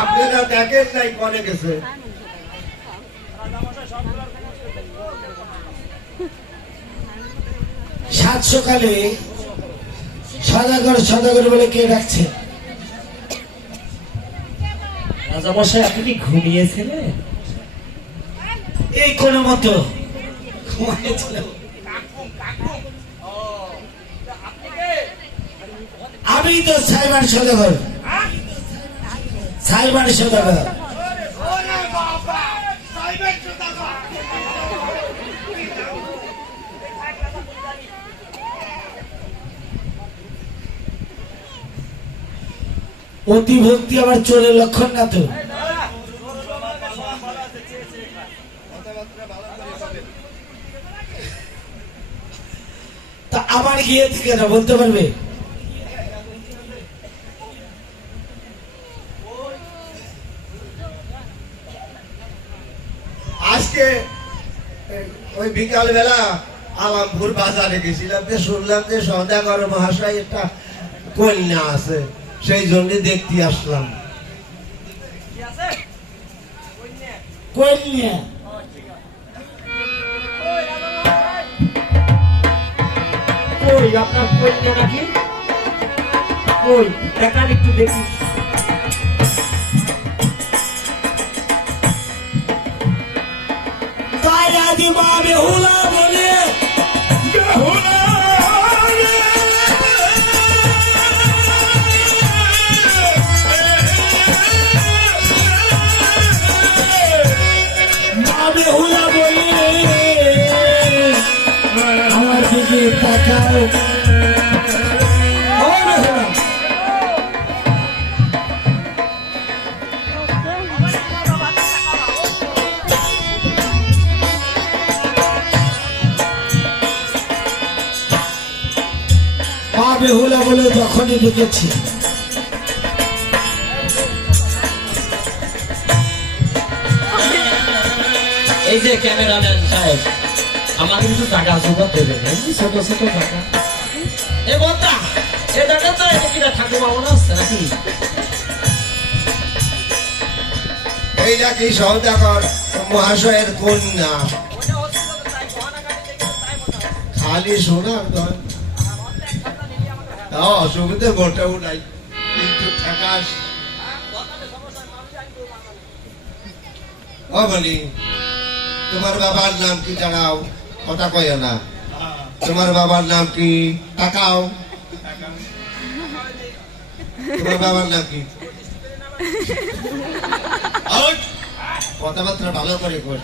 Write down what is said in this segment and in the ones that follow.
আপনারা দেখেন নাই করে গেছে। সাত সকালে সদাগর বলে কে ডাকছে? রাজামশাই, আপনি কি ঘুমিয়েছিলেন? এই কোনো মতো ঘুমিয়েছিল। আমি তো সাইবার সদাগর। অতি ভক্তি আমার চোরের লক্ষণ না তো। তা আমার গিয়ে থেকে না বলতে পারবে? আজকে ওই বিকাল বেলা আলামপুর বাজারে গেছিলাম, যে শুনলাম যে সদাগর মহাশয় একটা কন্যা আছে, সেই জন্য দেখতে আসলাম। কন্যা? কই আপনার কন্যা নাকি? কই দেখান একটু দেখি। তাই আদি মা বেহুলা বলে বেহুলা বলে আমার দিকে তাকাও। ও বেহুলা, মা বেহুলা বলে যখনই দেখেছি এই যে ক্যামেরাম্যান সাহেব, আমাকে কিন্তু টাকা জোগাড় দেবেন, ছোট ছোট টাকা। এ বলতা, এ টাকা তো এটা ঠাকুমা মনে হচ্ছে নাকি? এই নাকি সদাগর মহাশয়ের কন্যা। খালি শোনার দল, অসুবিধে মোটেও নাই, কিন্তু ঠেকাস। ও বলি, তোমার বাবার নাম কি জানাও? কথা কয় না। তোমার বাবার নাম কি? তাকাও। তোমার বাবার নাম কি? কথাবার্তা ভালো করে কর।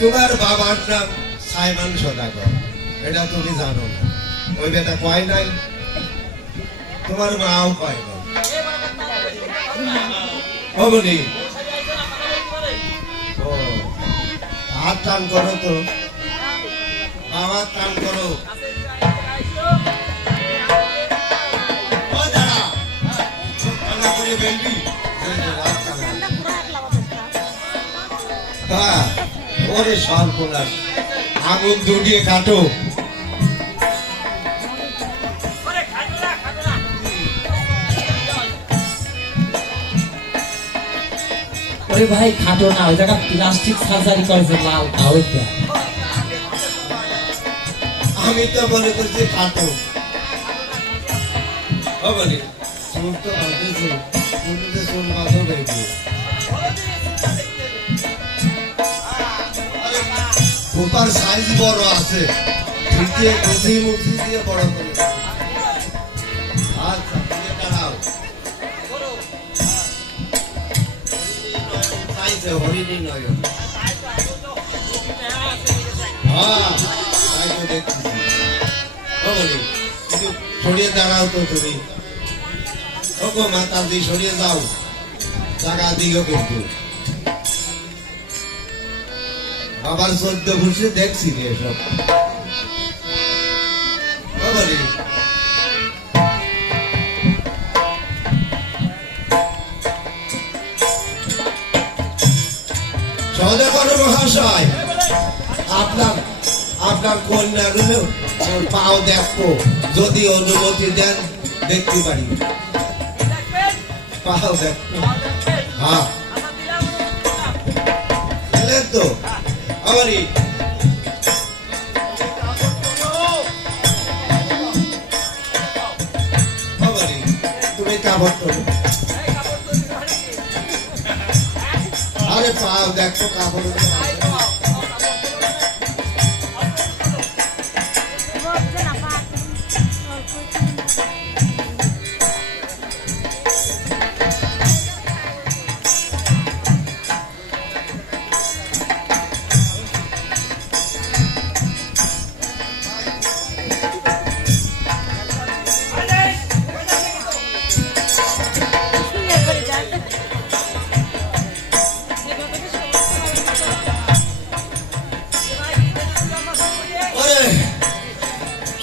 তোমার বাবার নাম সাইমন সদাগর, এটা তুমি জানো না? ওই বেটা কয় নাই? তোমার মাও কয় নাই? ও বলি, ও হাত টান করো তো, বাবার টান করো। ও দাঁড়া, টানা করে বেলবি। হ্যাঁ, ওরে সর্বনাশ, আগুন দুটিয়ে কাটো। ওরে ভাই খাটো না, ওই জায়গা প্লাস্টিক সার্জারি করেছে লাল ওইটা। আমি তো মনে করছি খাটো। ও বলি, চুল তো বাঁধেছে, চুল বাঁধো বেরিয়ে। উপর সাইজ বড় আছে, ফিতে মুখি মুখি দিয়ে বড় করে। আচ্ছা, দিয়ে দাঁড়াও। সাইজে হরিণী নয়। হ্যাঁ, তাই তো দেখতেছি। ও বলি, একটু সরিয়ে দাঁড়াও তো তুমি। ও গো মাতাজি, সরিয়ে যাও, জায়গা দিও কিন্তু। আবার 14 বছর দেখছি এসব। মশাই আপনার আপনার কন্যার পাও দেখবো যদি অনুমতি দেন দেখতে পারি পাও দেখবো হ্যাঁ বুঝলেন তো আমারই আমারই তুমি কাপড় তো আরে পাও দেখো কাপড়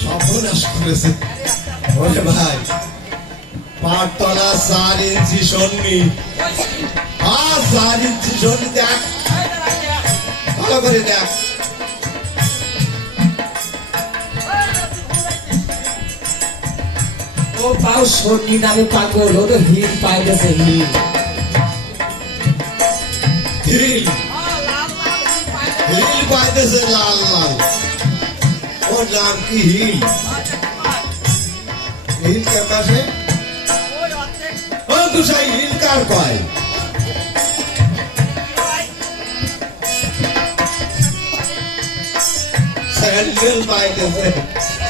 সর্বনাশ করেছে ওরে ভাই পাটতলা 4 ইঞ্চি সন্নি হ্যাঁ 4 ইঞ্চি সন্নি দেখ ভালো করে দেখ ও পাও সর্নি নামে পাগল ও তো হিল পাইতেছে হিল হিল হিল পাইতেছে লাল লাল ওর নাম কি হিল হিল কে পাশে ও দুসাই হিল কার কয় স্যান্ডেল পাইতেছে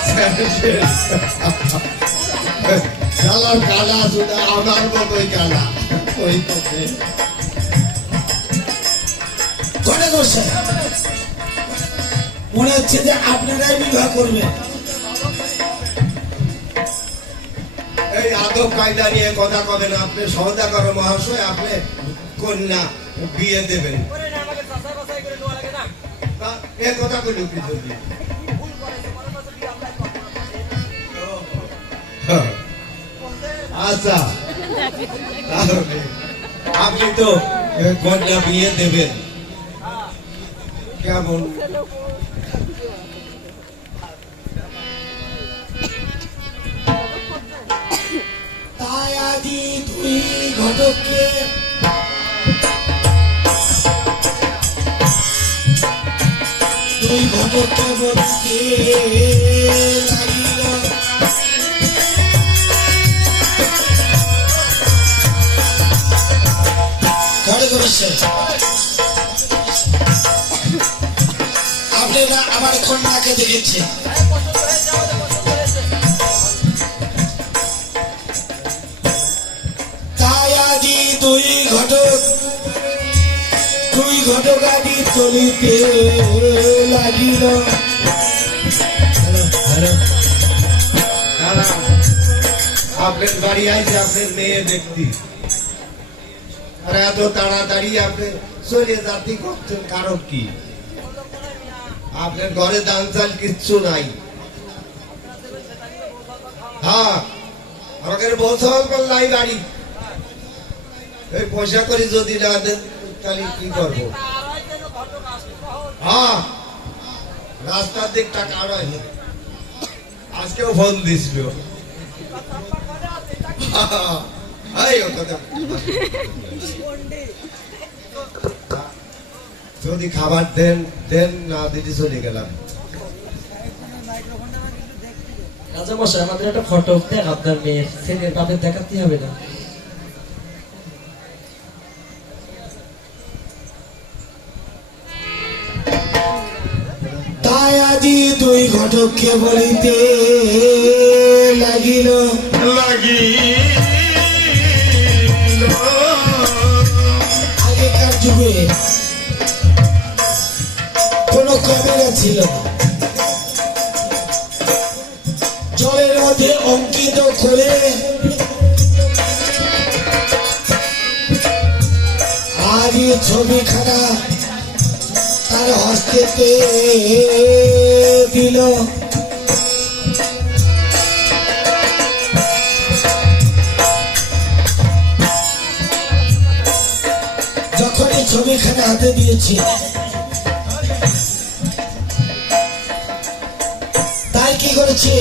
স্যান্ডেল কালার কালা শুধু আমার মতোই কালা ওই তো ঘরে বসে মনে হচ্ছে যে আপনারাই বিবাহ করবেন এই আদব কায়দা নিয়ে কথা কবেন আপনি সওদাগর মহাশয় আপনি কন্যা বিয়ে দেবেন এ কথা কইল কি জন্য আচ্ছা তাহলে আপনি তো কন্যা বিয়ে দেবেন কেমন তাই আদি দুই ঘটককে বলতে লাগিল ঘরে করেছে আপনারা আমার কন্যাকে দেখেছে তাই আদি দুই ঘটকাদি চলিতে লাগিল আপনার বাড়ি আইছে আপনার মেয়ে দেখতি আর এত তাড়াতাড়ি আপনি চলে জাতি করছেন কারণ কি আপনার ঘরে দান চাল কিচ্ছু নাই হ্যাঁ আমাকে বছর পর নাই বাড়ি এই পয়সা করে যদি না দেন তাহলে কি করবো হ্যাঁ রাস্তার দিক টাকা আড়াই আজকেও ফোন দিছিল যদি খাবার দেন দেন না দিতে চলে গেলাম রাজা মশাই আমাদের একটা ফটো দেখ আপনার মেয়ের ছেলের বাপের দেখাতে হবে না তাই আজি দুই ঘটককে বলিতে লাগিল আগেকার যুগে কোন ক্যামেরা ছিল জলের মধ্যে অঙ্কিত করে আজ ছবিখানা তার হস্তেতে দিল যখনই ছবিখানা হাতে দিয়েছি হয়েছে